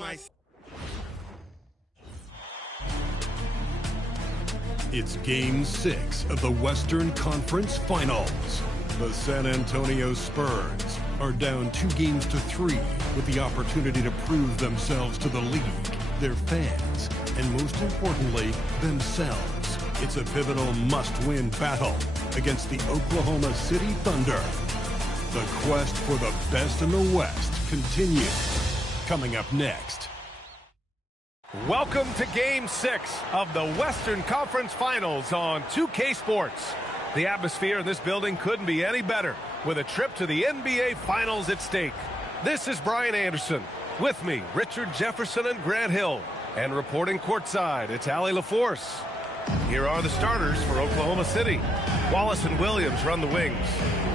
my... It's Game 6 of the Western Conference Finals. The San Antonio Spurs are down 2-3 with the opportunity to prove themselves to the league, their fans, and most importantly, themselves. It's a pivotal must-win battle against the Oklahoma City Thunder. The quest for the best in the West continues. Coming up next. Welcome to Game 6 of the Western Conference Finals on 2K Sports. The atmosphere in this building couldn't be any better, with a trip to the NBA Finals at stake. This is Brian Anderson. With me, Richard Jefferson and Grant Hill. And reporting courtside, it's Allie LaForce. Here are the starters for Oklahoma City. Wallace and Williams run the wings.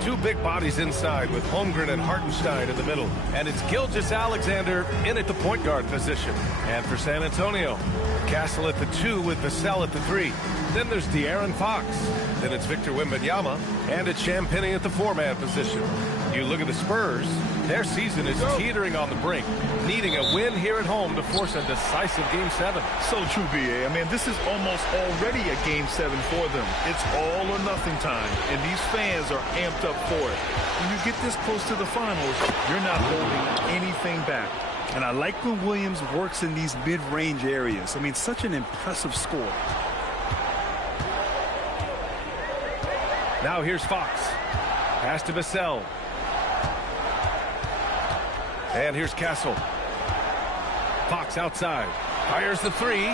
Two big bodies inside with Holmgren and Hartenstein in the middle. And it's Gilgeous-Alexander in at the point guard position. And for San Antonio, Castle at the 2 with Vassell at the 3. Then there's De'Aaron Fox. Then it's Victor Wembanyama. And it's Champagnie at the 4-man position. You look at the Spurs, their season is teetering on the brink, needing a win here at home to force a decisive Game 7. So true, B.A. I mean, this is almost already a Game 7 for them. It's all or nothing time, and these fans are amped up for it. When you get this close to the finals, you're not holding anything back. And I like when Williams works in these mid-range areas. I mean, such an impressive score. Now here's Fox. Pass to Vassell. And here's Castle. Fox outside. Fires the 3.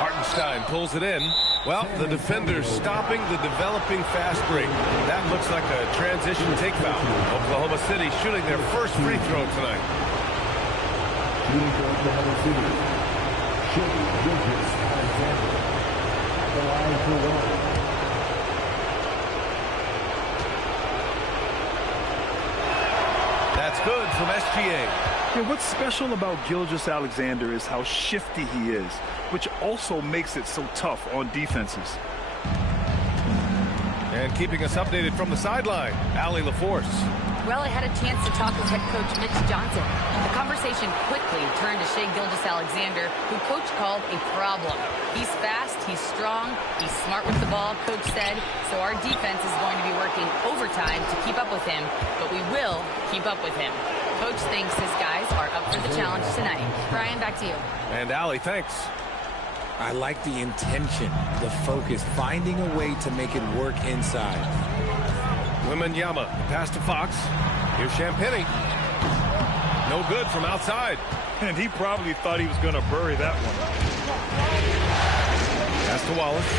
Hartenstein pulls it in. Well, the defender's stopping the developing fast break. That looks like a transition take foul. Oklahoma City shooting their first free throw tonight. That's good from SGA. Yeah, what's special about Gilgeous-Alexander is how shifty he is, which also makes it so tough on defenses. And keeping us updated from the sideline, Allie LaForce. Well, I had a chance to talk with head coach Mitch Johnson. The conversation quickly turned to Shai Gilgeous-Alexander, who coach called a problem. He's fast, he's strong, he's smart with the ball, coach said, so our defense is going to be working overtime to keep up with him, but we will keep up with him. Coach thinks his guys are up for the challenge tonight. Brian, back to you. And Allie, thanks. I like the intention, the focus, finding a way to make it work inside. Wembanyama, pass to Fox. Here's Champagnie. No good from outside. And he probably thought he was going to bury that one. Pass to Wallace.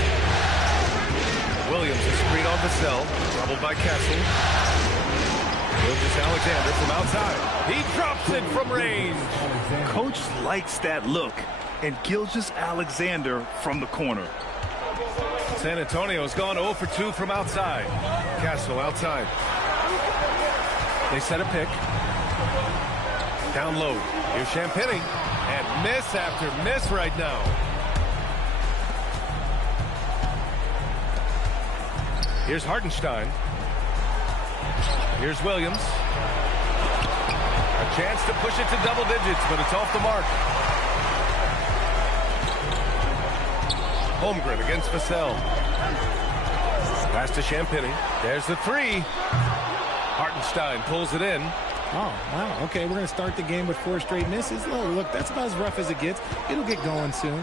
Williams is screen on Vassell. Troubled by Castle. Gilgeous-Alexander from outside. He drops it from range. Coach likes that look. And Gilgeous-Alexander from the corner. San Antonio's gone 0 for 2 from outside. Castle outside. They set a pick. Down low. Here's Champagnie. And miss after miss right now. Here's Hartenstein. Here's Williams. A chance to push it to double digits, but it's off the mark. Holmgren against Vassell. Pass to Champagnie. There's the 3. Hartenstein pulls it in. Oh, wow. Okay, we're going to start the game with 4 straight misses. Oh, look, that's about as rough as it gets. It'll get going soon.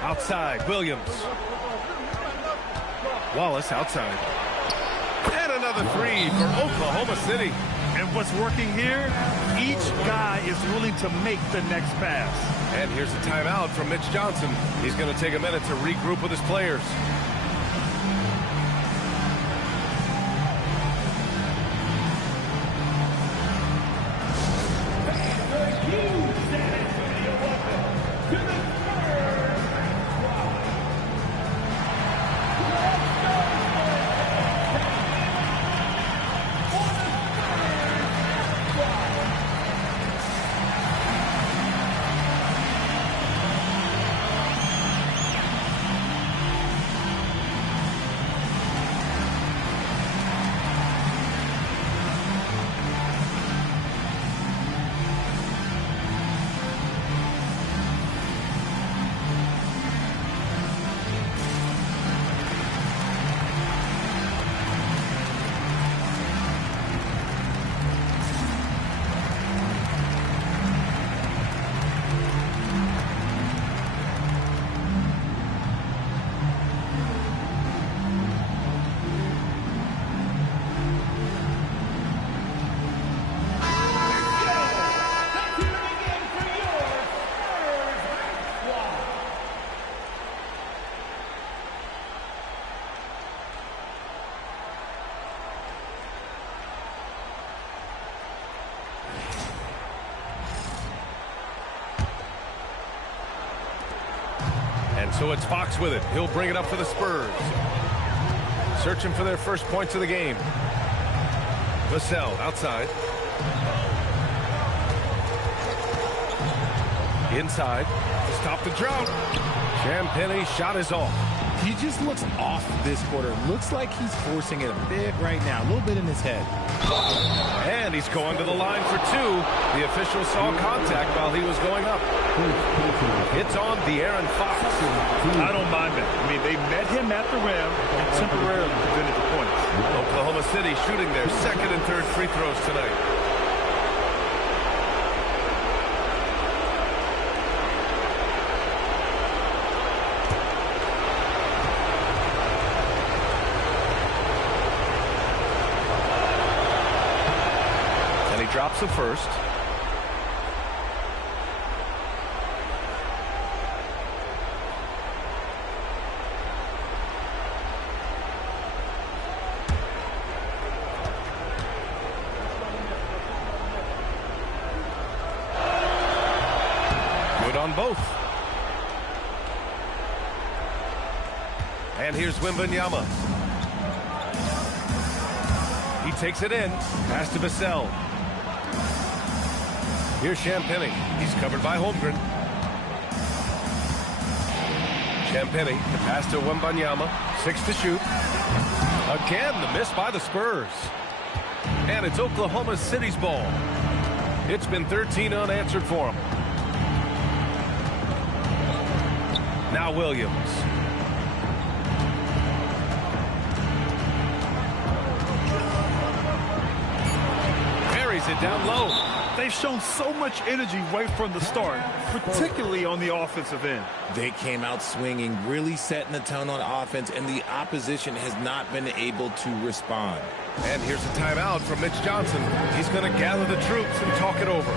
Outside, Williams. Wallace outside. And another 3 for Oklahoma City. And what's working here? Each guy is willing to make the next pass. And here's a timeout from Mitch Johnson. He's going to take a minute to regroup with his players. And so it's Fox with it. He'll bring it up for the Spurs. Searching for their first points of the game. Vassell outside. Inside to stop the drought. Champagny shot is off. He just looks off this quarter. Looks like he's forcing it a bit right now. A little bit in his head. And he's going to the line for two. The official saw contact while he was going up. It's on De'Aaron Fox. I don't mind that. I mean, they met him at the rim and temporarily prevented the points. Oklahoma City shooting their second and third free throws tonight. Drops the first. Good on both. And here's Wembanyama. He takes it in. Pass to Vassell. Here's Champagny. He's covered by Holmgren. Champagny, the pass to Wembanyama. 6 to shoot. Again, the miss by the Spurs. And it's Oklahoma City's ball. It's been 13 unanswered for them. Now Williams. Buries it down low. They've shown so much energy right from the start, particularly on the offensive end. They came out swinging, really setting the tone on offense, and the opposition has not been able to respond. And here's a timeout from Mitch Johnson. He's going to gather the troops and talk it over.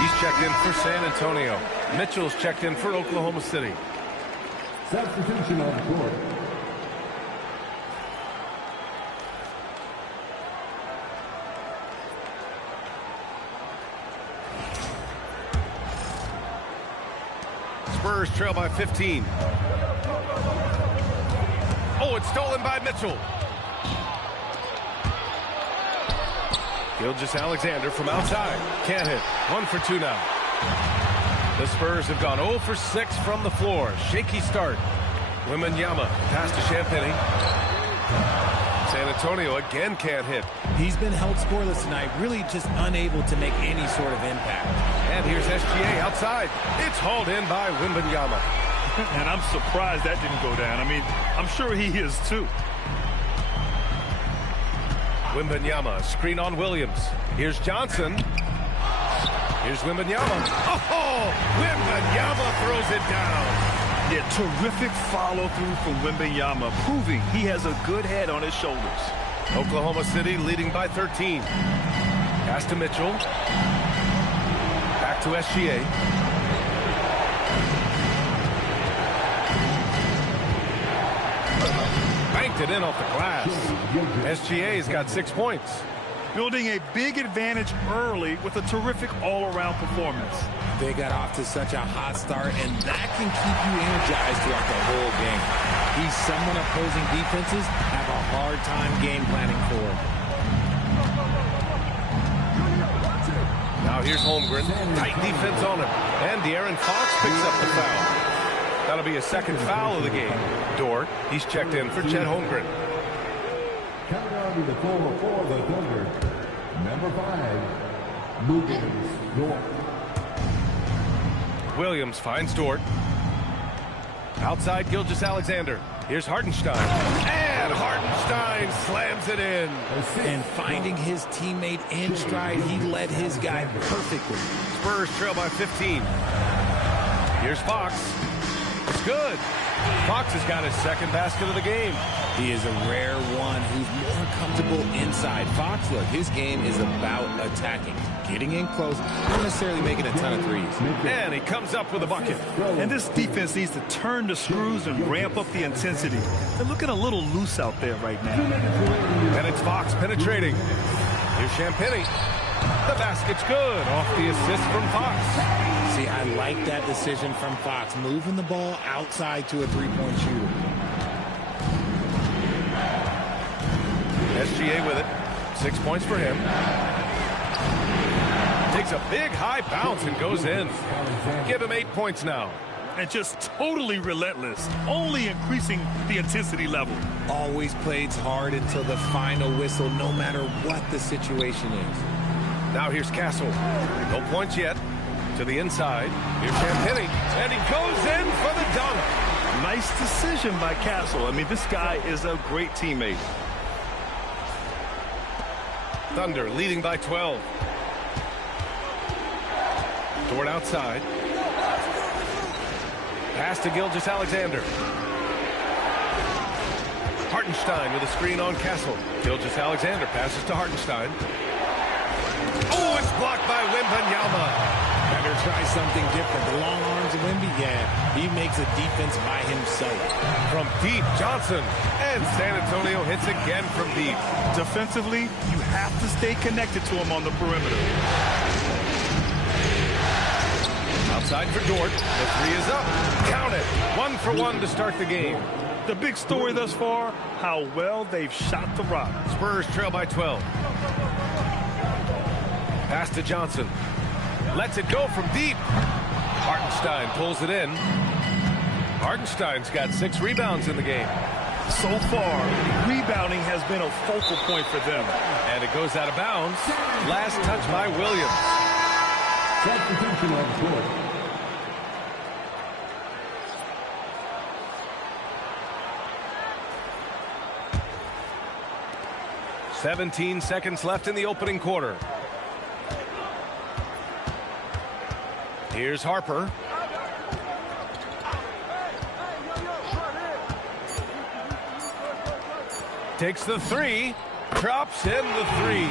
He's checked in for San Antonio. Mitchell's checked in for Oklahoma City. Substitution on the court. Spurs trail by 15. Oh, it's stolen by Mitchell. Gilgeous-Alexander from outside. Can't hit. 1 for 2 now. The Spurs have gone 0 for 6 from the floor. Shaky start. Wembanyama pass to Champagny. San Antonio again can't hit. He's been held scoreless tonight, really just unable to make any sort of impact. And here's SGA outside. It's hauled in by Wembanyama. And I'm surprised that didn't go down. I mean, I'm sure he is too. Wembanyama, screen on Williams. Here's Johnson. Here's Wembanyama. Oh, Wembanyama throws it down. Yeah, terrific follow-through from Wembanyama, proving he has a good head on his shoulders. Oklahoma City leading by 13. Pass to Mitchell. Back to SGA. Banked it in off the glass. SGA's got 6 points. Building a big advantage early with a terrific all-around performance. They got off to such a hot start, and that can keep you energized throughout the whole game. He's someone opposing defenses have a hard time game planning for. Now here's Holmgren. Tight defense on him. And De'Aaron Fox picks up the foul. That'll be a second foul of the game. Dort, he's checked in for Chet Holmgren. Coming on to the floor for the Thunder, number 5, Lucas Dort. Williams finds Dort. Outside Gilgeous-Alexander. Here's Hartenstein. And Hartenstein slams it in. And finding his teammate in stride, he led his guy perfectly. Spurs trail by 15. Here's Fox. It's good. Fox has got his second basket of the game. He is a rare one who's more comfortable inside. Fox, look, his game is about attacking, getting in close, not necessarily making a ton of threes. And he comes up with a bucket. And this defense needs to turn the screws and ramp up the intensity. They're looking a little loose out there right now. And it's Fox penetrating. Here's Champagny. The basket's good off the assist from Fox. See, I like that decision from Fox, moving the ball outside to a three-point shooter. SGA with it. 6 points for him. Takes a big high bounce and goes in. Give him 8 points now. And just totally relentless, only increasing the intensity level. Always plays hard until the final whistle, no matter what the situation is. Now here's Castle. No points yet. To the inside. Here's Champagny. And he goes in for the dunk. Nice decision by Castle. I mean, this guy is a great teammate. Thunder leading by 12. Dort outside. Pass to Gilgeous-Alexander. Hartenstein with a screen on Castle. Gilgeous-Alexander passes to Hartenstein. Oh, it's blocked by Wembanyama. Better try something different. The long arms of Wemby, yeah, he makes a defense by himself. From deep, Johnson. And San Antonio hits again from deep. Defensively, you have to stay connected to him on the perimeter. Outside for Dort. The three is up. Count it. 1 for 1 to start the game. The big story thus far, how well they've shot the rock. Spurs trail by 12. Pass to Johnson. Lets it go from deep. Hartenstein pulls it in. Hartenstein's got 6 rebounds in the game. So far, rebounding has been a focal point for them. And it goes out of bounds. Last touch by Williams. Substitution on the court. 17 seconds left in the opening quarter. Here's Harper. Takes the three. Drops in the three.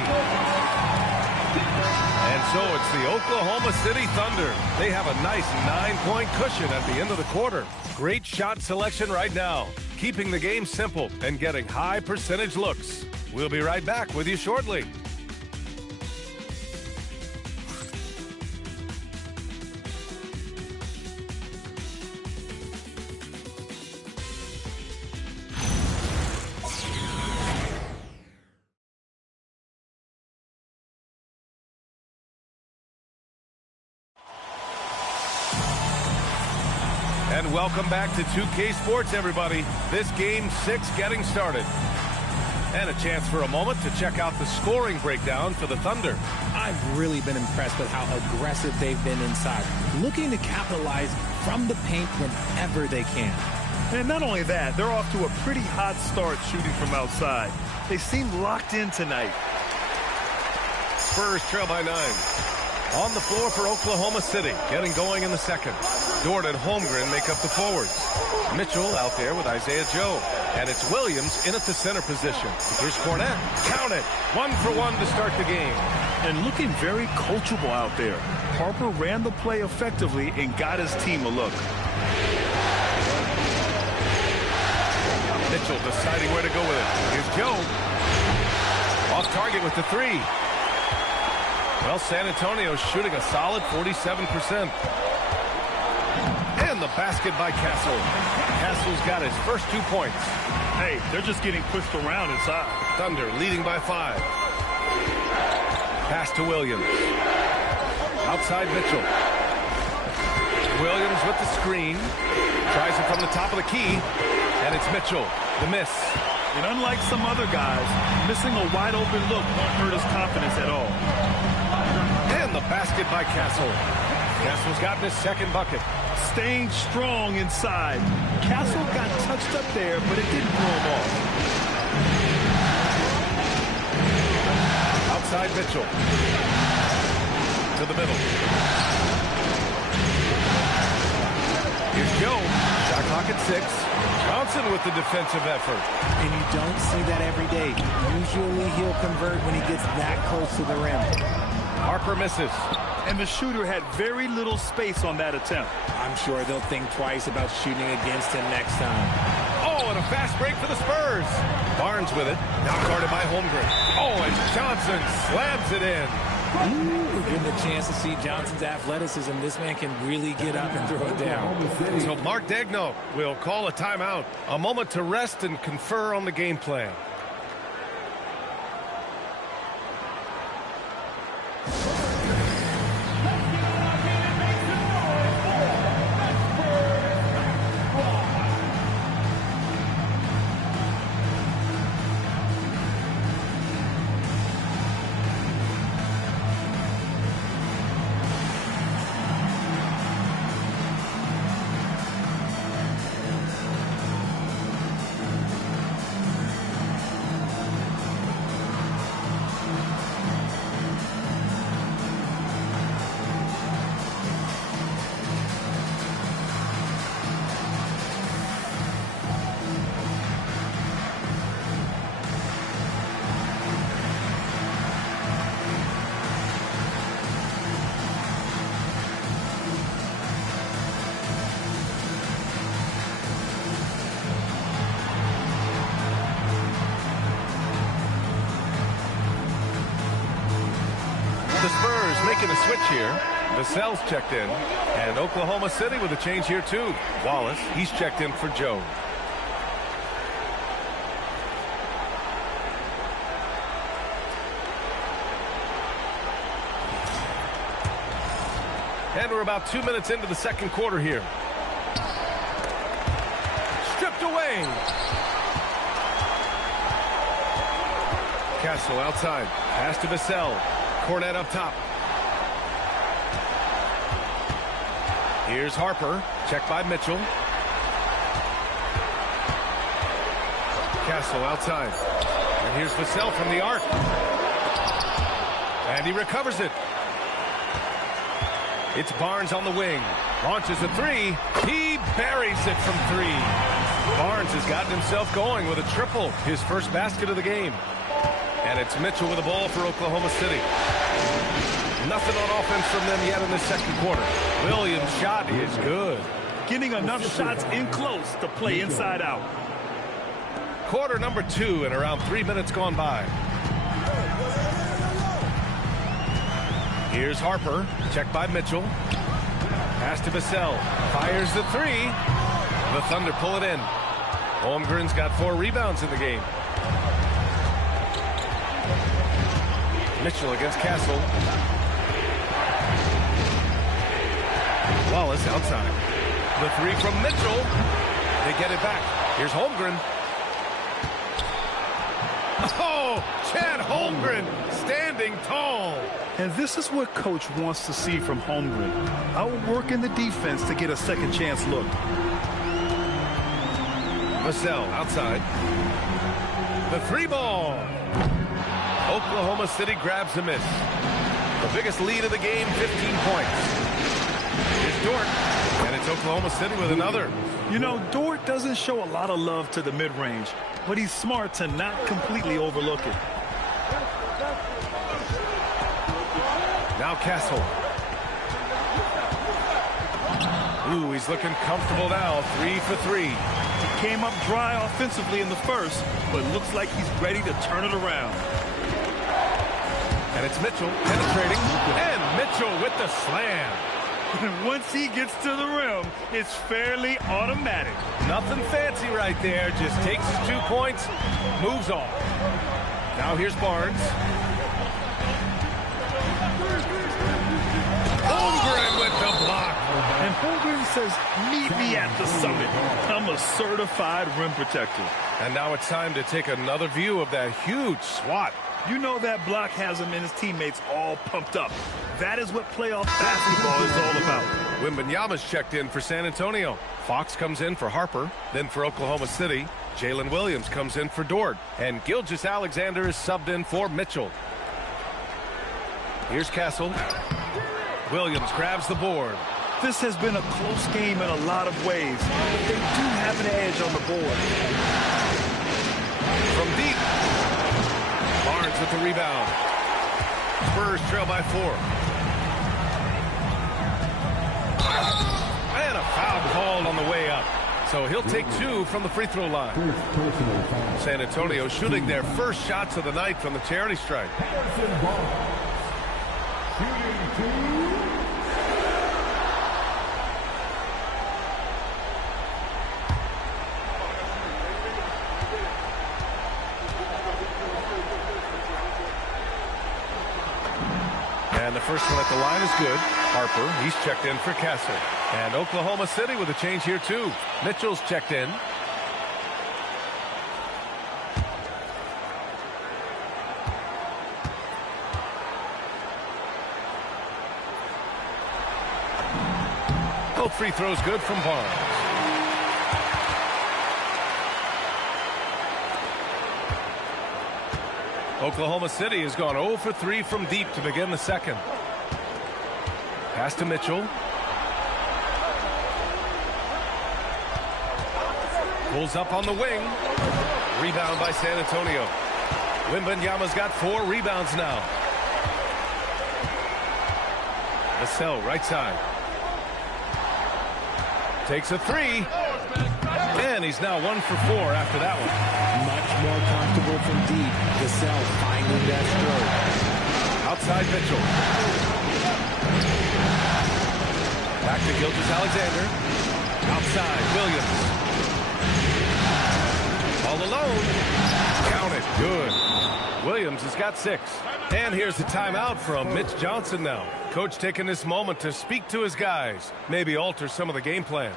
And so it's the Oklahoma City Thunder. They have a nice 9-point cushion at the end of the quarter. Great shot selection right now. Keeping the game simple and getting high percentage looks. We'll be right back with you shortly. And welcome back to 2K Sports, everybody. This Game 6 getting started. And a chance for a moment to check out the scoring breakdown for the Thunder. I've really been impressed with how aggressive they've been inside, looking to capitalize from the paint whenever they can. And not only that, they're off to a pretty hot start shooting from outside. They seem locked in tonight. Spurs trail by 9. On the floor for Oklahoma City, getting going in the second. Dort and Holmgren make up the forwards. Mitchell out there with Isaiah Joe. And it's Williams in at the center position. Here's Cornette. Count it. 1 for 1 to start the game. And looking very coachable out there. Harper ran the play effectively and got his team a look. Mitchell deciding where to go with it. Here's Joe. Off target with the three. Well, San Antonio shooting a solid 47%. And the basket by Castle. Castle's got his first 2 points. Hey, they're just getting pushed around inside. Thunder leading by 5. Pass to Williams. Outside Mitchell. Williams with the screen. Tries it from the top of the key. And it's Mitchell. The miss. And unlike some other guys, missing a wide open look won't hurt his confidence at all. And the basket by Castle. Castle's gotten his second bucket. Staying strong inside. Castle got touched up there, but it didn't blow him off. Outside Mitchell. To the middle. Here's Joe. Shot clock at 6. Johnson with the defensive effort. And you don't see that every day. Usually he'll convert when he gets that close to the rim. Harper misses. And the shooter had very little space on that attempt. I'm sure they'll think twice about shooting against him next time. Oh, and a fast break for the Spurs. Barnes with it. Now guarded by Holmgren. Oh, and Johnson slams it in. Given the chance to see Johnson's athleticism, this man can really get up and throw it down. So Mark Daigneault will call a timeout. A moment to rest and confer on the game plan. The Spurs making a switch here. Vassell's checked in. And Oklahoma City with a change here too. Wallace, he's checked in for Joe. And we're about 2 minutes into the second quarter here. Stripped away. Castle outside. Pass to Vassell. Cornet up top. Here's Harper. Checked by Mitchell. Castle outside. And here's Vassell from the arc. And he recovers it. It's Barnes on the wing. Launches a three. He buries it from 3. Barnes has gotten himself going with a triple. His first basket of the game. And it's Mitchell with the ball for Oklahoma City. Nothing on offense from them yet in the second quarter. Williams' shot is good. Getting enough shots in close to play inside out. Quarter number 2 and around 3 minutes gone by. Here's Harper. Checked by Mitchell. Pass to Vassell. Fires the 3. The Thunder pull it in. Holmgren's got 4 rebounds in the game. Mitchell against Castle. Wallace outside. The 3 from Mitchell. They get it back. Here's Holmgren. Oh, Chad Holmgren standing tall. And this is what Coach wants to see from Holmgren. Outworking the defense to get a second chance look. Vassell outside. The 3 ball. Oklahoma City grabs a miss. The biggest lead of the game, 15 points. Here's Dort, and it's Oklahoma City with another. You know, Dort doesn't show a lot of love to the mid-range, but he's smart to not completely overlook it. Now Castle. Ooh, he's looking comfortable now. 3 for 3. He came up dry offensively in the first, but looks like he's ready to turn it around. And it's Mitchell penetrating, and Mitchell with the slam. And once he gets to the rim, it's fairly automatic. Nothing fancy right there. Just takes his 2 points, moves on. Now here's Barnes. Holmgren with the block. And Holmgren says, meet me at the summit. I'm a certified rim protector. And now it's time to take another view of that huge swat. You know that block has him and his teammates all pumped up. That is what playoff basketball is all about. Wembanyama's checked in for San Antonio. Fox comes in for Harper. Then for Oklahoma City, Jalen Williams comes in for Dort. And Gilgeous-Alexander is subbed in for Mitchell. Here's Castle. Williams grabs the board. This has been a close game in a lot of ways, but they do have an edge on the board. From deep. Barnes with the rebound. Spurs trail by 4. And a foul called on the way up. So he'll take 2 from the free throw line. San Antonio shooting their first shots of the night from the charity stripe. And the first one at the line is good. Harper, he's checked in for Castle. And Oklahoma City with a change here too. Mitchell's checked in. Both free throws good from Barnes. Oklahoma City has gone 0 for 3 from deep to begin the second. Pass to Mitchell. Pulls up on the wing. Rebound by San Antonio. Wembanyama's got 4 rebounds now. Vassell, right side. Takes a 3. And he's now 1 for 4 after that one. Much more comfortable from deep. Vassell finding that stroke. Outside Mitchell. Back to Gilgeous-Alexander. Outside Williams. All alone. Count it. Good. Williams has got 6. And here's the timeout from Mitch Johnson now. Coach taking this moment to speak to his guys. Maybe alter some of the game plan.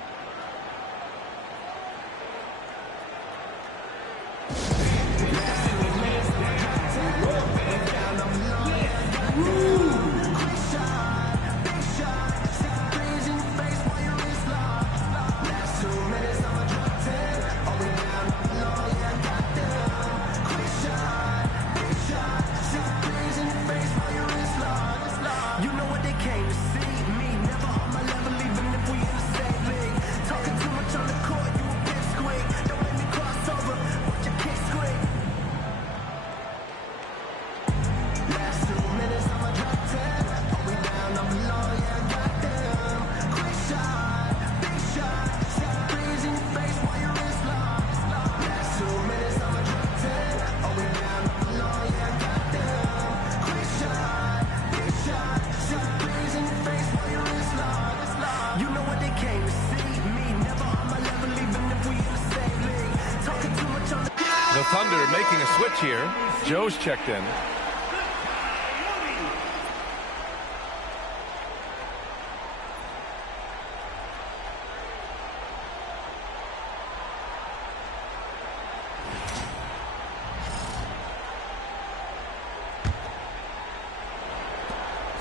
The Thunder making a switch here. Joe's checked in.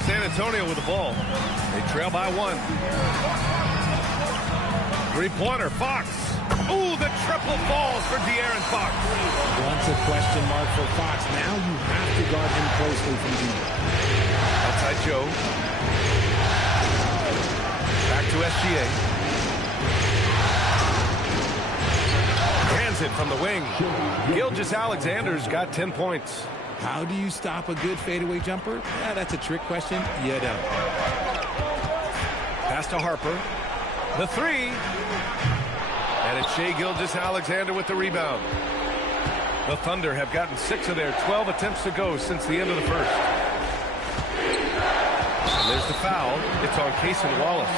San Antonio with the ball. They trail by 1. Three-pointer, Fox. Ooh, the triple falls for De'Aaron Fox. Once a question mark for Fox. Now you have to guard him closely from deep. Outside Joe. Back to SGA. Hands it from the wing. Gilgeous-Alexander's got 10 points. How do you stop a good fadeaway jumper? Yeah, that's a trick question. You don't. Pass to Harper. The 3. And it's Shai Gilgeous-Alexander with the rebound. The Thunder have gotten 6 of their 12 attempts to go since the end of the first. And there's the foul. It's on Cason Wallace.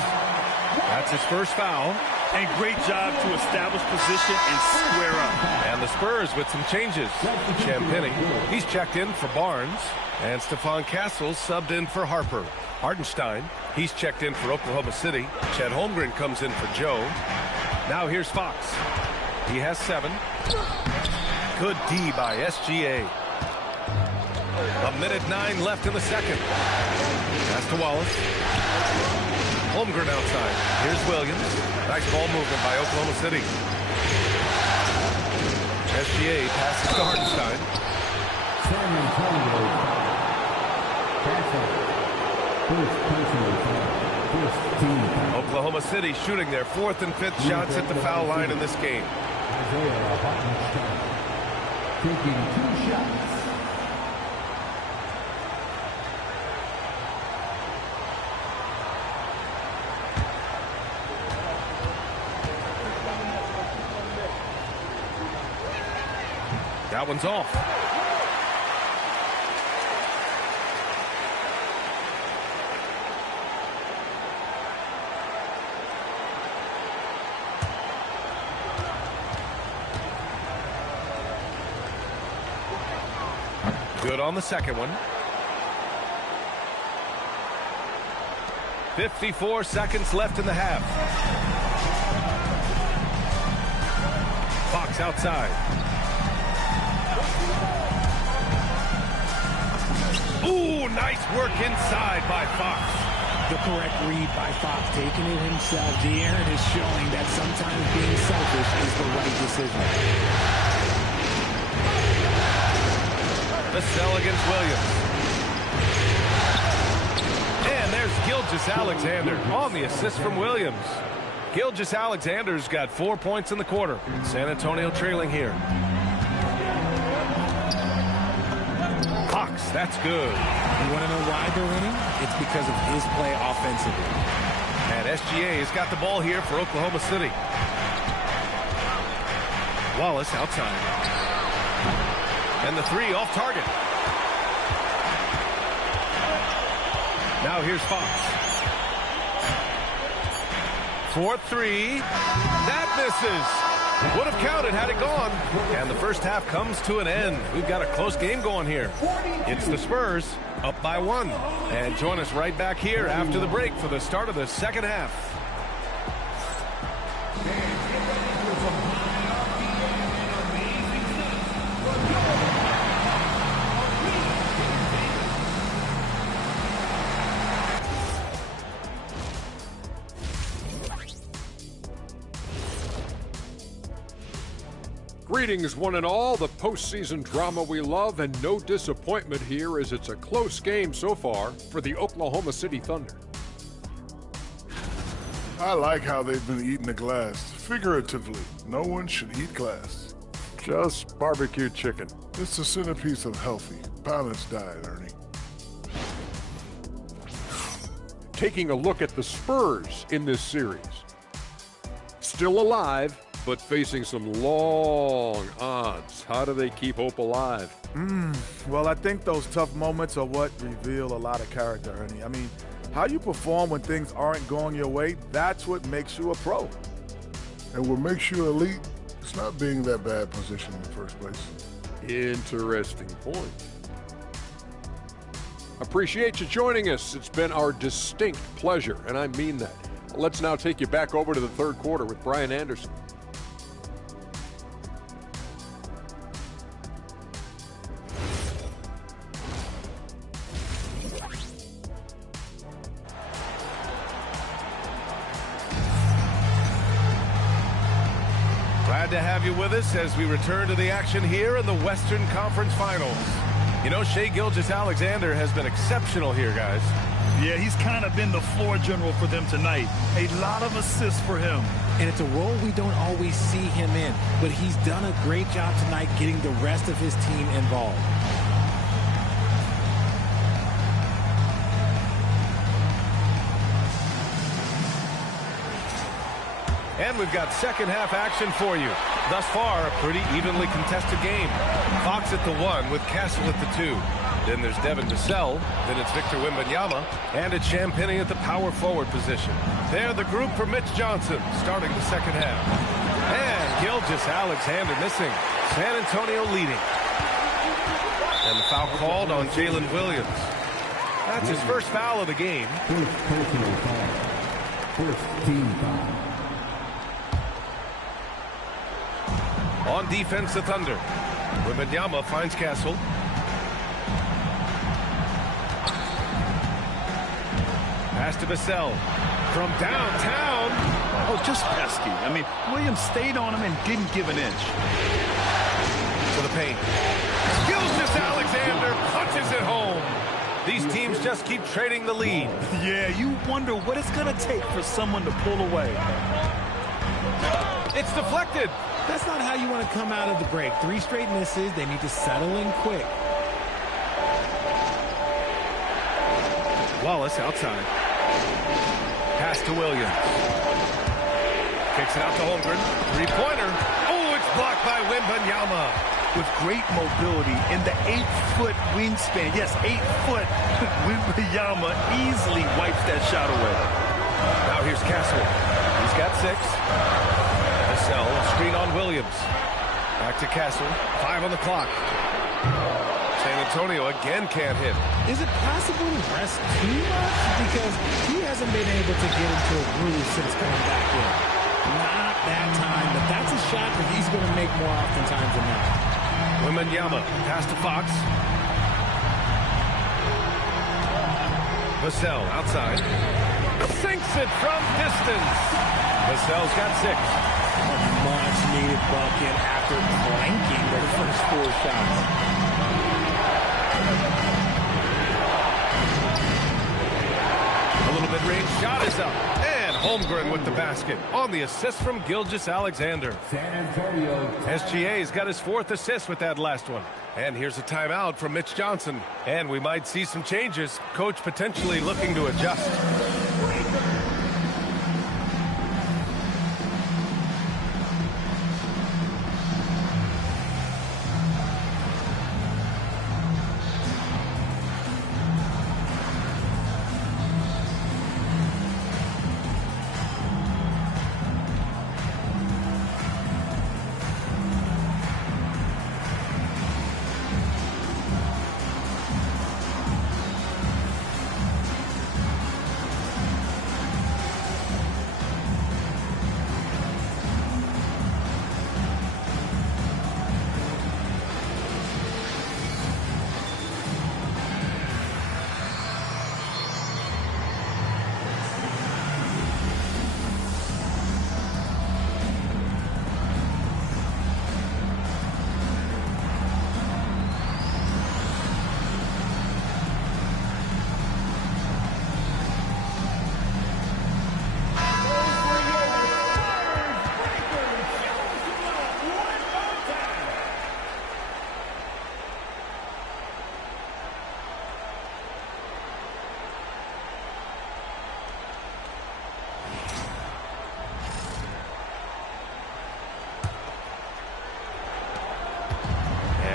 That's his first foul. And great job to establish position and square up. And the Spurs with some changes. Champagny, he's checked in for Barnes. And Stephon Castle subbed in for Harper. Hartenstein, he's checked in for Oklahoma City. Chet Holmgren comes in for Joe. Now here's Fox. He has 7. Good D by SGA. 1:09 left in the second. Pass to Wallace. Holmgren outside. Here's Williams. Nice ball movement by Oklahoma City. SGA passes to Hartenstein. San Antonio. First personal foul. First team foul. Oklahoma City shooting their 4th and 5th shots at the foul line in this game. Isaiah Hartenstein taking 2 shots. That one's off. Good on the second one. 54 seconds left in the half. Fox outside. Ooh, nice work inside by Fox. The correct read by Fox, taking it himself. De'Aaron is showing that sometimes being selfish is the right decision. Vassell against Williams. And there's Gilgeous-Alexander on the assist from Williams. Gilgeous-Alexander's got 4 points in the quarter. San Antonio trailing here. Fox, that's good. You want to know why they're winning? It's because of his play offensively. And SGA has got the ball here for Oklahoma City. Wallace outside. And the 3 off target. Now here's Fox. 4-3. That misses. Would have counted had it gone. And the first half comes to an end. We've got a close game going here. It's the Spurs up by 1. And join us right back here after the break for the start of the second half. Greetings, one and all. The postseason drama we love, and no disappointment here as it's a close game so far for the Oklahoma City Thunder. I like how they've been eating the glass. Figuratively, no one should eat glass. Just barbecue chicken. It's the centerpiece of healthy, balanced diet, Ernie. Taking a look at the Spurs in this series. Still alive, but facing some long odds. How do they keep hope alive? Well, I think those tough moments are what reveal a lot of character, Ernie. I mean, how you perform when things aren't going your way, that's what makes you a pro. And what makes you elite, it's not being that bad position in the first place. Interesting point. Appreciate you joining us. It's been our distinct pleasure, and I mean that. Let's now take you back over to the third quarter with Brian Anderson. Glad to have you with us as we return to the action here in the Western Conference Finals. You know, Shai Gilgeous-Alexander has been exceptional here, guys. Yeah, he's kind of been the floor general for them tonight. A lot of assists for him. And it's a role we don't always see him in, but he's done a great job tonight getting the rest of his team involved. And we've got second half action for you. Thus far, a pretty evenly contested game. Fox at the 1 with Castle at the 2. Then there's Devin Vassell. Then it's Victor Wembanyama. And it's Champagnie at the power forward position. They're the group for Mitch Johnson starting the second half. And Gilgeous-Alexander missing. San Antonio leading. And the foul called on Jalen Williams. That's his first foul of the game. First personal foul. First team foul. On defense, the Thunder. Wembanyama finds Castle. Pass to Vassell from downtown. Oh, just pesky. I mean, Williams stayed on him and didn't give an inch. To the paint. Gilgeous-Alexander punches it home. These teams just keep trading the lead. Yeah, you wonder what it's going to take for someone to pull away. It's deflected. That's not how you want to come out of the break. 3 straight misses. They need to settle in quick. Wallace outside. Pass to Williams. Kicks it out to Holmgren. 3-pointer. Oh, it's blocked by Wembanyama. With great mobility in the 8-foot wingspan. Yes, 8 foot. Wembanyama easily wipes that shot away. Now here's Castle. He's got 6. Vassell, screen on Williams. Back to Castle. 5 on the clock. San Antonio again can't hit. Is it possible to rest too much? Because he hasn't been able to get into a groove since coming back in. Not that time, but that's a shot that he's going to make more oftentimes than not. Wembanyama, pass to Fox. Vassell outside. Sinks it from distance. Vassell's got 6. A much-needed bucket after blanking for the first 4 shots. A little mid-range shot is up. And Holmgren with the basket on the assist from Gilgeous-Alexander. San Antonio. SGA's got his 4th assist with that last one. And here's a timeout from Mitch Johnson. And we might see some changes. Coach potentially looking to adjust.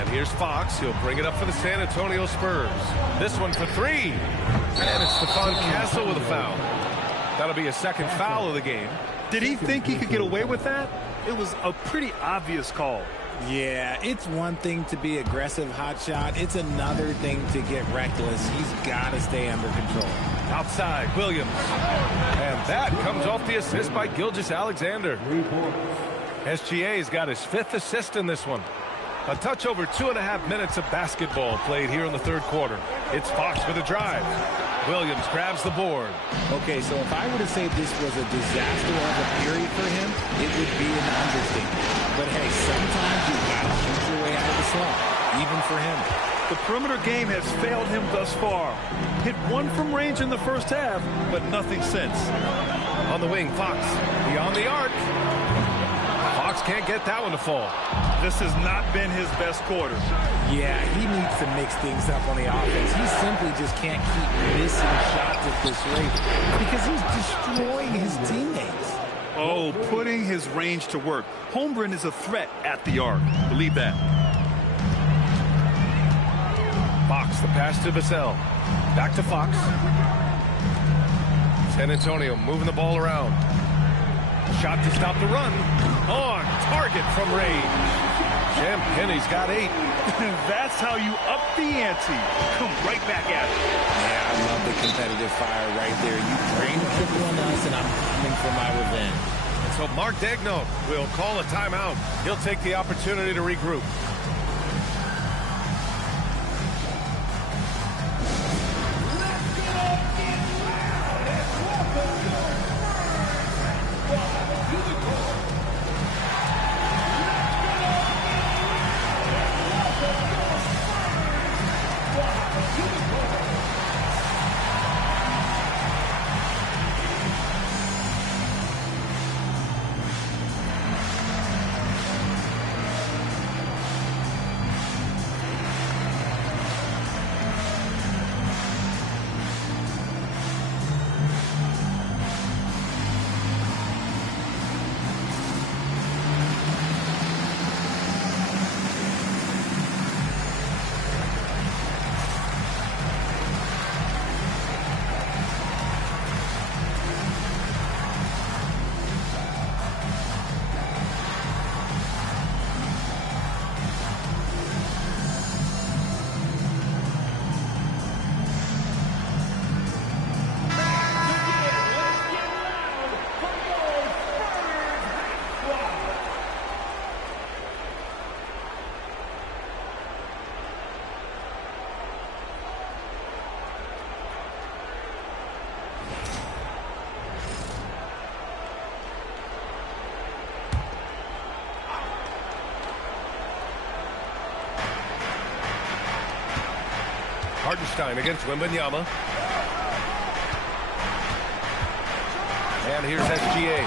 Here's Fox. He'll bring it up for the San Antonio Spurs. This one for 3. And it's Stephon Castle with a foul. That'll be a 2nd foul of the game. Did he think he could get away with that? It was a pretty obvious call. Yeah, it's one thing to be aggressive hot shot. It's another thing to get reckless. He's got to stay under control. Outside, Williams. And that comes off the assist by Gilgeous-Alexander. SGA's got his 5th assist in this one. A touch over 2.5 minutes of basketball played here in the 3rd quarter. It's Fox with a drive. Williams grabs the board. Okay, so if I were to say this was a disaster of a period for him, it would be an understatement. But hey, sometimes you've got to shoot your way out of the slump, even for him. The perimeter game has failed him thus far. Hit 1 from range in the first half, but nothing since. On the wing, Fox beyond the arc. Fox can't get that one to fall. This has not been his best quarter. Yeah, he needs to mix things up on the offense. He simply just can't keep missing shots at this rate because he's destroying his teammates. Oh, putting his range to work. Holmgren is a threat at the arc. Believe that. Fox, the pass to Vassell. Back to Fox. San Antonio moving the ball around. Shot to stop the run. On target from range. Champagne's got 8. That's how you up the ante. Come right back at it. Yeah, I love the competitive fire right there. You drained a triple on us, and I'm coming for my revenge. And so Mark Daigneault will call a timeout. He'll take the opportunity to regroup. Hartenstein against Wembanyama. And here's SGA.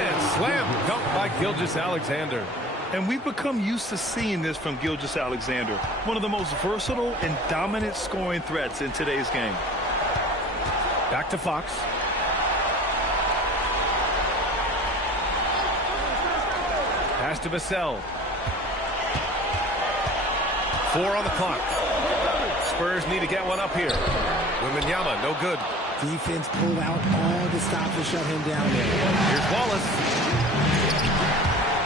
And slam dunk by Gilgeous-Alexander. And we've become used to seeing this from Gilgeous-Alexander, one of the most versatile and dominant scoring threats in today's game. Back to Fox. Pass to Vassell. 4 on the clock. Spurs need to get one up here. Wembanyama, no good. Defense pulled out all the stops to shut him down there. Here's Wallace.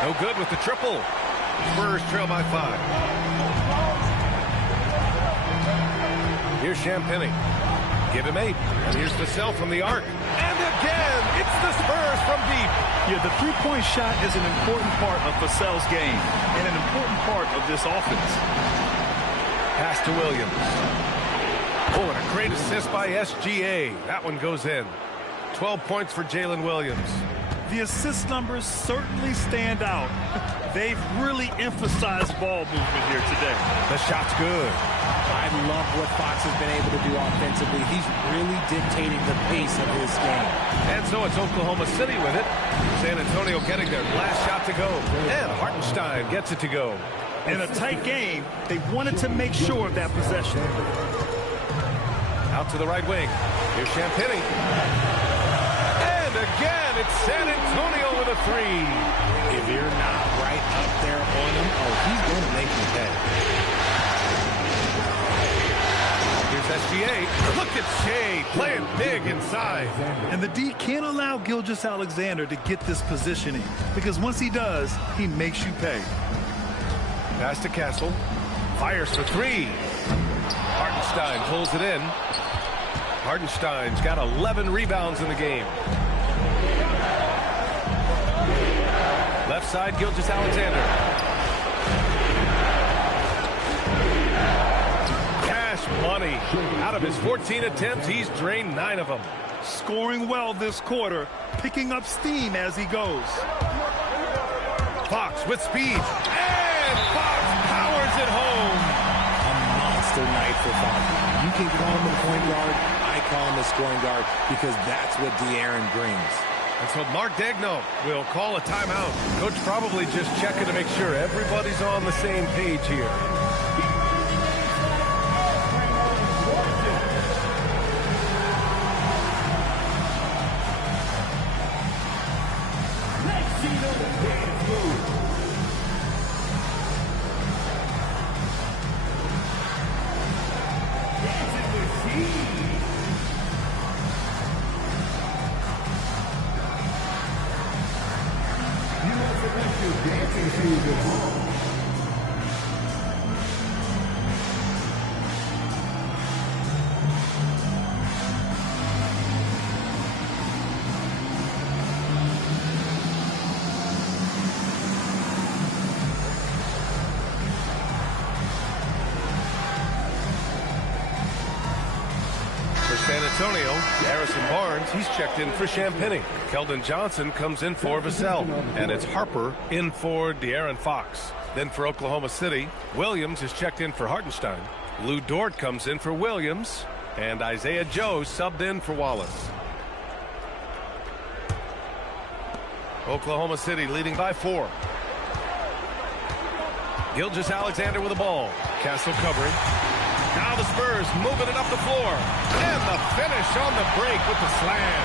No good with the triple. Spurs trail by 5. Here's Champagny. Give him 8. And here's Vassell from the arc. And again, it's the Spurs from deep. Yeah, the three-point shot is an important part of Vassell's game and an important part of this offense. Pass to Williams. Oh, and a great assist by SGA. That one goes in. 12 points for Jalen Williams. The assist numbers certainly stand out. They've really emphasized ball movement here today. The shot's good. I love what Fox has been able to do offensively. He's really dictating the pace of his game. And so it's Oklahoma City with it. San Antonio getting their last shot to go. And Hartenstein gets it to go. In a tight game, they wanted to make sure of that possession. Out to the right wing. Here's Champagny. And again, it's San Antonio with a 3. If you're not right up there on him, oh, he's going to make you pay. Here's SGA. Look at Shea playing big inside. And the D can't allow Gilgeous-Alexander to get this positioning because once he does, he makes you pay. Pass to Castle. Fires for 3. Hartenstein pulls it in. Hartenstein's got 11 rebounds in the game. Left side, Gilgeous-Alexander. Cash money. Out of his 14 attempts, he's drained 9 of them. Scoring well this quarter, picking up steam as he goes. Fox with speed. And Fox powers it home. A monster night for Fox. You can call him a point guard. I call him a scoring guard because that's what De'Aaron brings. And so Mark Daigneault will call a timeout. Coach probably just checking to make sure everybody's on the same page here. San Antonio, Harrison Barnes, he's checked in for Champagny. Keldon Johnson comes in for Vassell. And it's Harper in for De'Aaron Fox. Then for Oklahoma City, Williams is checked in for Hartenstein. Lou Dort comes in for Williams. And Isaiah Joe subbed in for Wallace. Oklahoma City leading by 4. Gilgeous-Alexander with the ball. Castle covering. Now the Spurs moving it up the floor. And the finish on the break with the slam.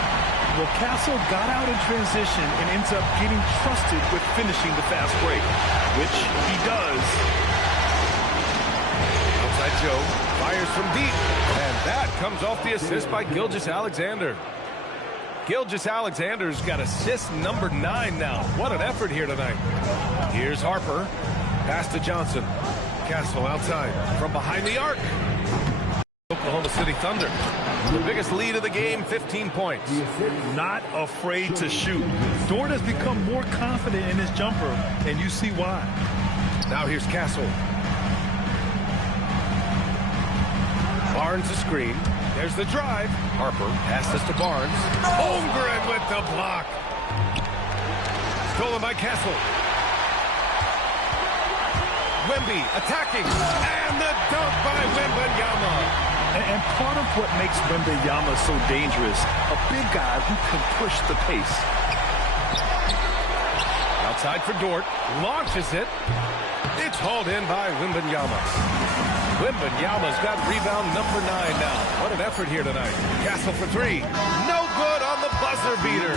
Well, Castle got out in transition and ends up getting trusted with finishing the fast break, which he does. Outside Joe fires from deep. And that comes off the assist by Gilgeous-Alexander. Gilgeous-Alexander's got assist number 9 now. What an effort here tonight. Here's Harper. Pass to Johnson. Castle outside from behind the arc. Oklahoma City Thunder. The biggest lead of the game, 15 points. Not afraid to shoot. Dort has become more confident in his jumper, and you see why. Now here's Castle. Barnes a screen. There's the drive. Harper passes to Barnes. Holmgren with the block. Stolen by Castle. Wemby attacking. And the dunk by Wembanyama. And part of what makes Wembanyama so dangerous, a big guy who can push the pace. Outside for Dort, launches it. It's hauled in by Wembanyama. Wembanyama's got rebound number 9 now. What an effort here tonight. Castle for 3. No good on the buzzer beater.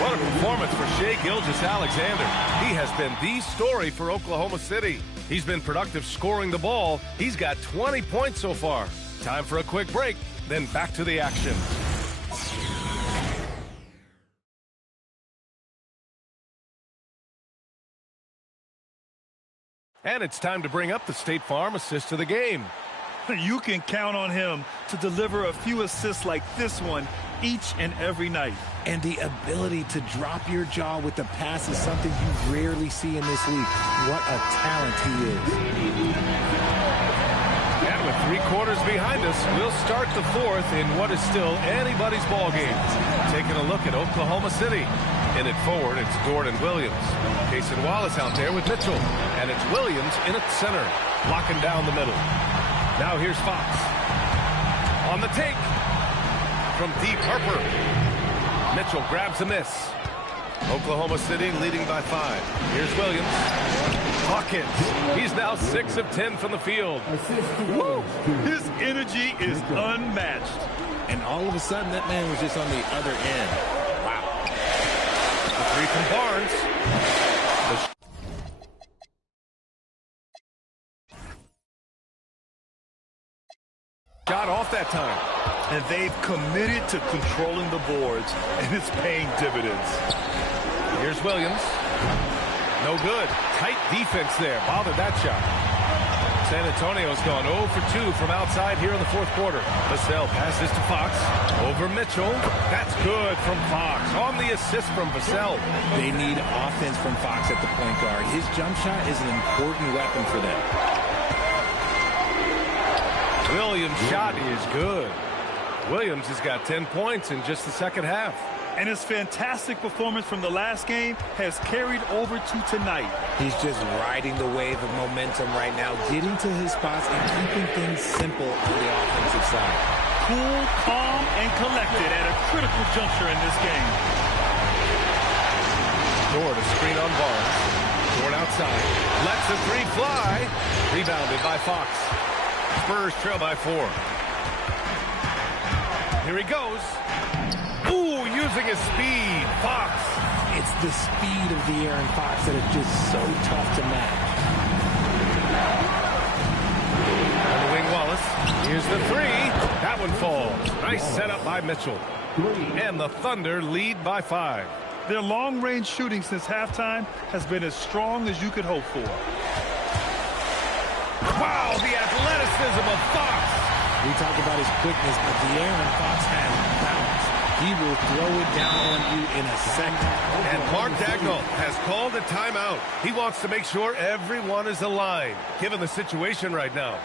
What a performance for Shai Gilgeous-Alexander. He has been the story for Oklahoma City. He's been productive scoring the ball. He's got 20 points so far. Time for a quick break, then back to the action. And it's time to bring up the State Farm assist of the game. You can count on him to deliver a few assists like this one each and every night. And the ability to drop your jaw with the pass is something you rarely see in this league. What a talent he is. And with 3 quarters behind us, we'll start the 4th in what is still anybody's ball game. Taking a look at Oklahoma City. In it forward, it's Dort and Williams. Cason Wallace out there with Mitchell. And it's Williams in at center, locking down the middle. Now here's Fox. On the take. From deep, Harper. Mitchell grabs a miss. Oklahoma City leading by 5. Here's Williams. Hawkins. He's now 6 of 10 from the field. Woo! His energy is unmatched. And all of a sudden, that man was just on the other end. Wow. The 3 from Barnes. Shot off that time. And they've committed to controlling the boards, and it's paying dividends. Here's Williams. No good. Tight defense there. Bothered that shot. San Antonio's gone 0 for 2 from outside here in the 4th quarter. Vassell passes to Fox. Over Mitchell. That's good from Fox. On the assist from Vassell. They need offense from Fox at the point guard. His jump shot is an important weapon for them. Williams' shot is good. Williams has got 10 points in just the second half. And his fantastic performance from the last game has carried over to tonight. He's just riding the wave of momentum right now, getting to his spots and keeping things simple on the offensive side. Cool, calm, and collected at a critical juncture in this game. Dort a screen on Barnes. Dort outside. Lets the 3 fly. Rebounded by Fox. Spurs trail by 4. Here he goes. Ooh, using his speed. Fox. It's the speed of the Aaron Fox that is just so tough to match. On the wing, Wallace. Here's the 3. That one falls. Nice setup by Mitchell. And the Thunder lead by 5. Their long-range shooting since halftime has been as strong as you could hope for. Wow, the athleticism of Fox. We talk about his quickness, but the Aaron Fox has balance. He will throw it down on you in a second. And Mark Dagnall has called a timeout. He wants to make sure everyone is aligned, given the situation right now.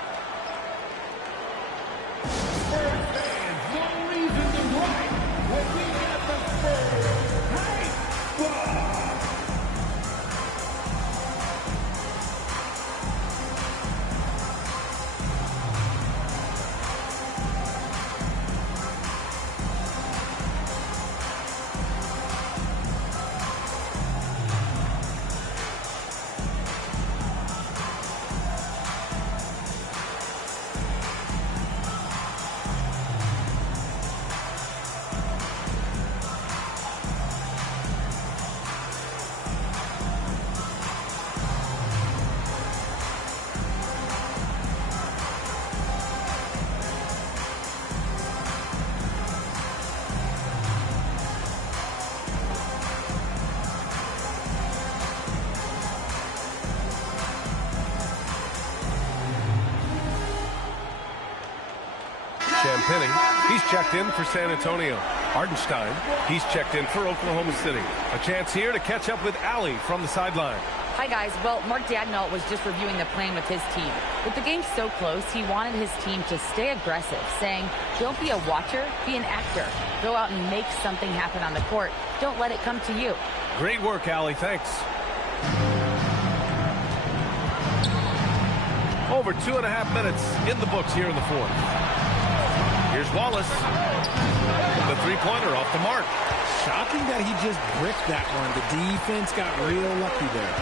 Champagny, he's checked in for San Antonio. Hardenstein, he's checked in for Oklahoma City. A chance here to catch up with Allie from the sideline. Hi, guys. Well, Mark Dagnall was just reviewing the plan with his team. With the game so close, he wanted his team to stay aggressive, saying, don't be a watcher, be an actor. Go out and make something happen on the court. Don't let it come to you. Great work, Allie. Thanks. Over 2.5 minutes in the books here in the 4th. Here's Wallace. The three-pointer off the mark. Shocking that he just bricked that one. The defense got real lucky there.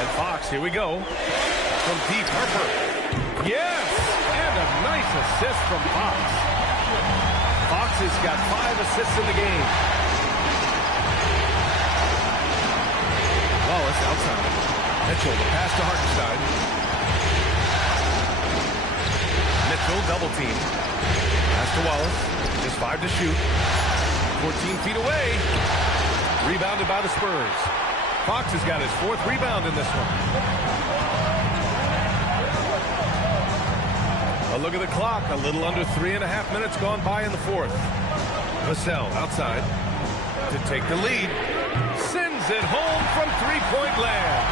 And Fox, here we go. From deep, Harper. Yes! And a nice assist from Fox. Fox has got 5 assists in the game. Wallace outside. Mitchell, the pass to Hartenstein. Mitchell, double team. Pass to Wallace. Just 5 to shoot. 14 feet away. Rebounded by the Spurs. Fox has got his 4th rebound in this one. A look at the clock. A little under 3.5 minutes gone by in the 4th. Vassell outside to take the lead. Sends it home from three-point land.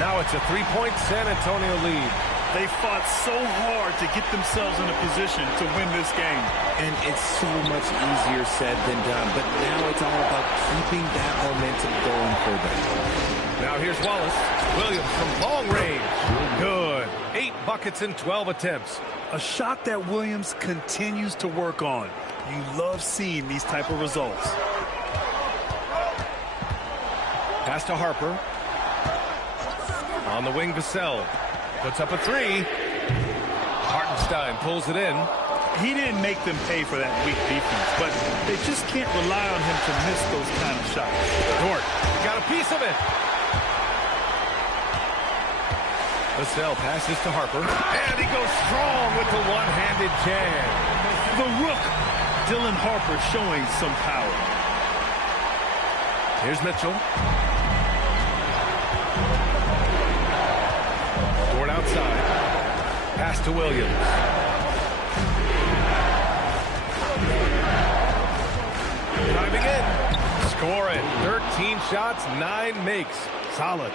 Now it's a 3-point San Antonio lead. They fought so hard to get themselves in a position to win this game. And it's so much easier said than done. But now it's all about keeping that momentum going for them. Now here's Wallace. Williams from long range. Good. 8 buckets in 12 attempts. A shot that Williams continues to work on. You love seeing these type of results. Pass to Harper. On the wing, Vassell. Puts up a 3. Hartenstein pulls it in. He didn't make them pay for that weak defense, but they just can't rely on him to miss those kind of shots. Dort got a piece of it. Vassell passes to Harper. And he goes strong with the one-handed jam. The rook, Dylan Harper, showing some power. Here's Mitchell. Dort outside. Pass to Williams. Driving in. Score it. 13 shots, 9 makes. Solid.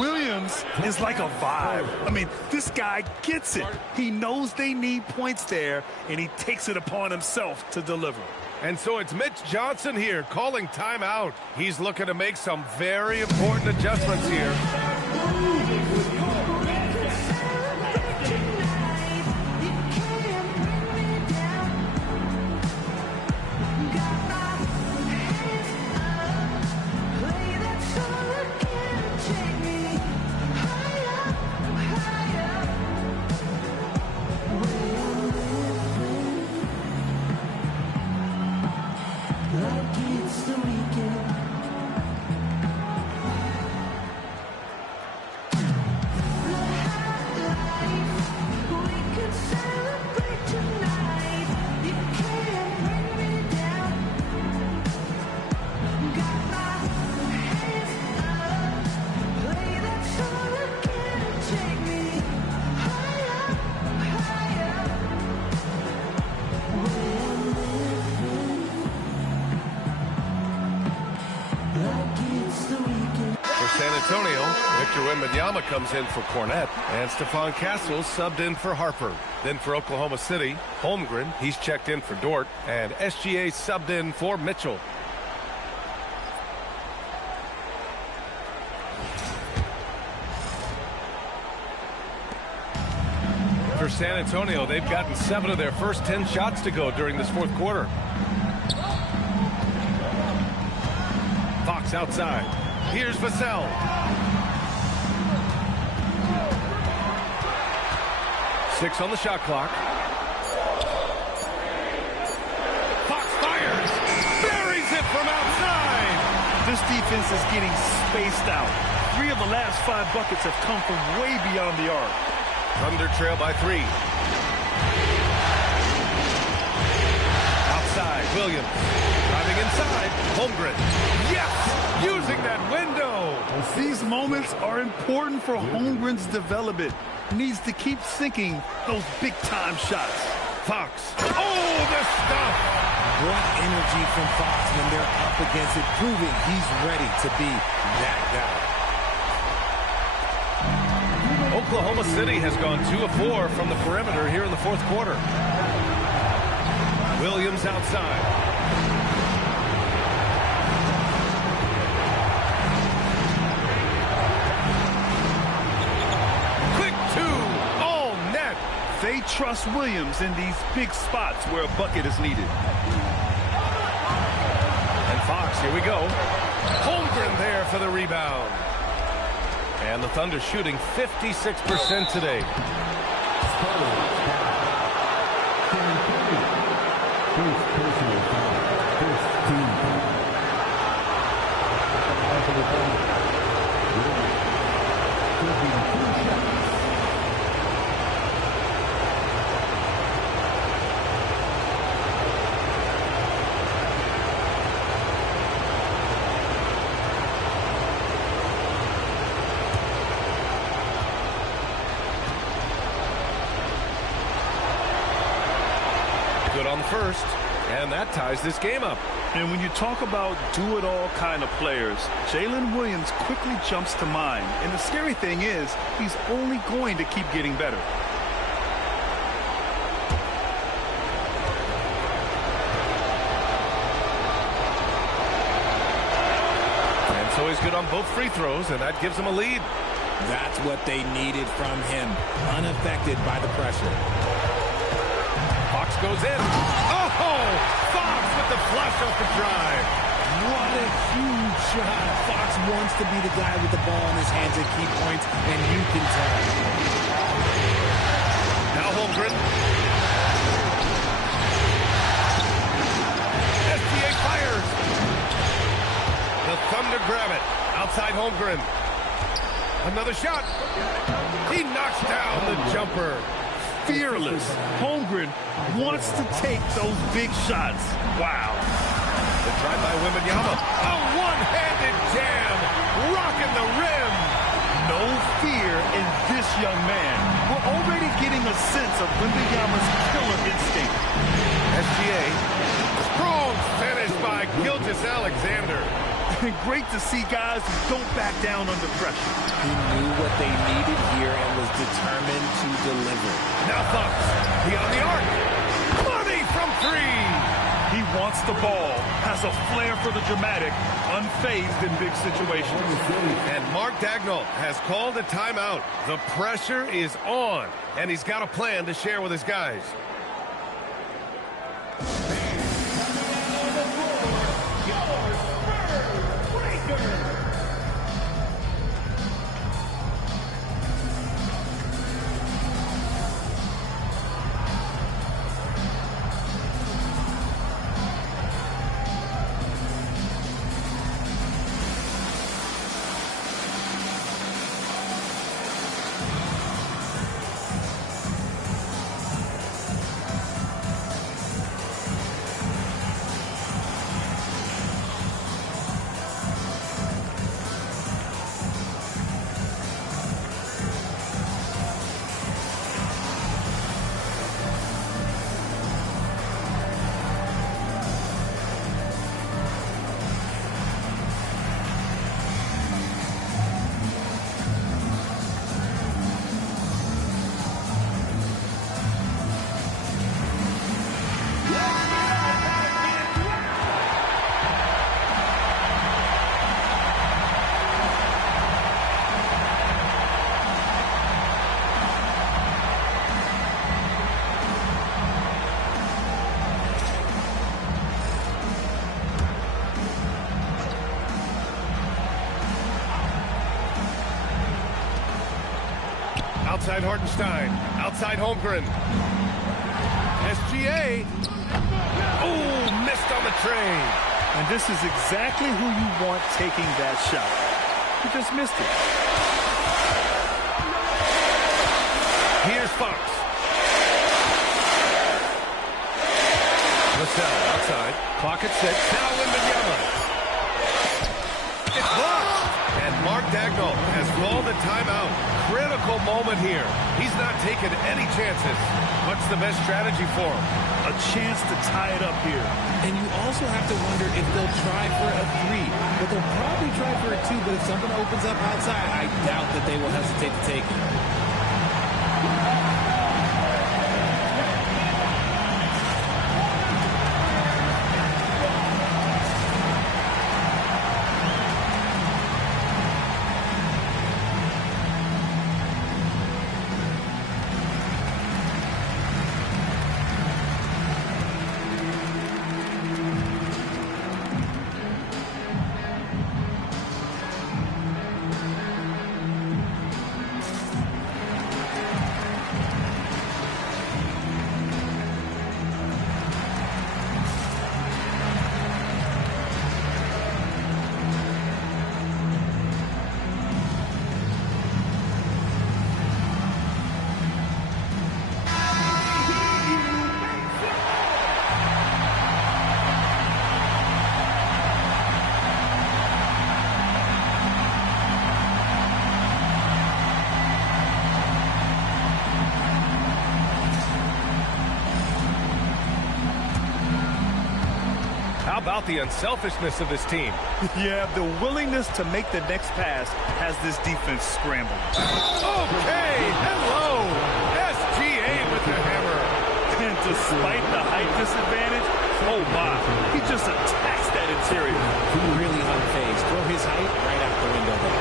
Williams is like a vibe. I mean, this guy gets it. He knows they need points there, and he takes it upon himself to deliver. And so it's Mitch Johnson here calling timeout. He's looking to make some very important adjustments here. San Antonio, Victor Wembanyama comes in for Cornette, and Stephon Castles subbed in for Harper. Then for Oklahoma City, Holmgren, he's checked in for Dort, and SGA subbed in for Mitchell. For San Antonio, they've gotten 7 of their first 10 shots to go during this 4th quarter. Fox outside. Here's Vassell. Six on the shot clock. Fox fires. Buries it from outside. This defense is getting spaced out. 3 of the last 5 buckets have come from way beyond the arc. Thunder trail by 3. Outside, Williams. Driving inside, Holmgren. Yes! Using that window. These moments are important for Holmgren's development. Needs to keep sinking those big-time shots. Fox. Oh, the stuff! What energy from Fox when they're up against it, proving he's ready to be that guy. Oklahoma City has gone 2 of 4 from the perimeter here in the 4th quarter. Williams outside. They trust Williams in these big spots where a bucket is needed. And Fox, here we go. Holmgren there for the rebound. And the Thunder shooting 56% today. First personal foul. First team foul. After the Thunder. Taking 2 shots. Good on the first, and that ties this game up. And when you talk about do-it-all kind of players, Jalen Williams quickly jumps to mind. And the scary thing is, he's only going to keep getting better. And so he's good on both free throws, and that gives him a lead. That's what they needed from him, unaffected by the pressure. Fox goes in. Oh! Fox with the flush off the drive. What a huge shot. Fox wants to be the guy with the ball in his hands at key points, and you can tell. Now Holmgren. SGA fires. The Thunder grab it. Outside Holmgren. Another shot. He knocks down the jumper. Fearless. Holmgren wants to take those big shots. Wow. The drive by Wembanyama. A one-handed jam. Rocking the rim. No fear in this young man. We're already getting a sense of Wembanyama's killer instinct. SGA. Strong finish by Gilgeous-Alexander. Great to see guys who don't back down under pressure. He knew what they needed here and was determined to deliver. Now Fox, beyond the arc. Money from 3. He wants the ball, has a flair for the dramatic, unfazed in big situations. And Mark Daigneault has called a timeout. The pressure is on, and he's got a plan to share with his guys. Outside Hartenstein. Outside Holmgren. SGA. Oh, missed on the train. And this is exactly who you want taking that shot. He just missed it. Here's Fox. Vassell outside. Clock at 6. Now Wembanyama. It's blocked. And Mark Daigneault has called a timeout. Critical moment here. He's not taking any chances. What's the best strategy for him? A chance to tie it up here. And you also have to wonder if they'll try for a 3. But they'll probably try for a 2. But if something opens up outside, I doubt that they will hesitate to take it. about the unselfishness of this team? Yeah, the willingness to make the next pass has this defense scrambling. Okay, hello. SGA with the hammer. And despite the height disadvantage, oh my, he just attacks that interior. Really unfazed. Throw his height right out the window there.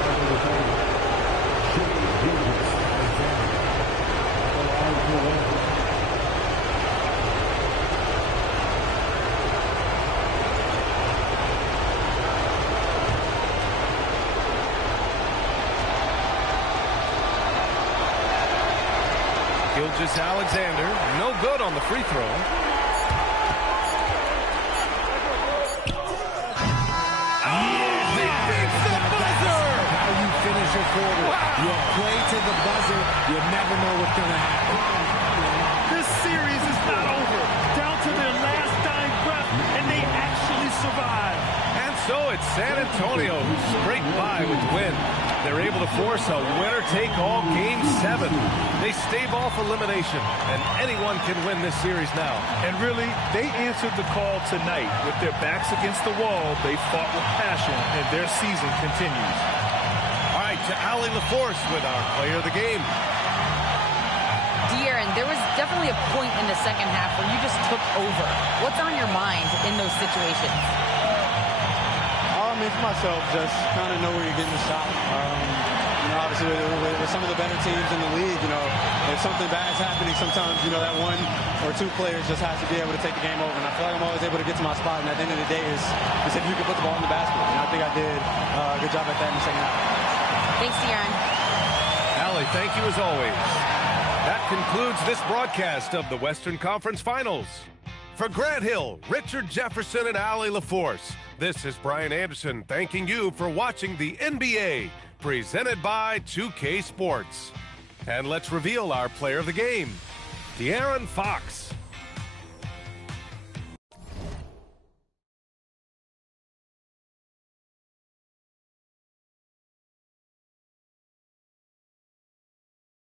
Alexander, no good on the free throw. He beats the buzzer! How you finish your quarter. Wow. You play to the buzzer, you never know what's going to happen. This series is not over. Down to their last dying breath, and they actually survive. And so it's San Antonio who scraped by with the win. They're able to force a winner-take-all Game 7. They stave off elimination, and anyone can win this series now. And really, they answered the call tonight. With their backs against the wall, they fought with passion, and their season continues. All right, to Allie LaForce with our player of the game. De'Aaron, there was definitely a point in the second half where you just took over. What's on your mind in those situations? For myself, just kind of know where you're getting the shot. Obviously, with some of the better teams in the league, if something bad is happening, sometimes, that one or two players just has to be able to take the game over. And I feel like I'm always able to get to my spot. And at the end of the day, is if you can put the ball in the basket. And I think I did a good job at that in the second half. Thanks, De'Aaron. Allie, thank you as always. That concludes this broadcast of the Western Conference Finals. For Grant Hill, Richard Jefferson, and Allie LaForce, this is Brian Anderson thanking you for watching the NBA, presented by 2K Sports. And let's reveal our player of the game, De'Aaron Fox.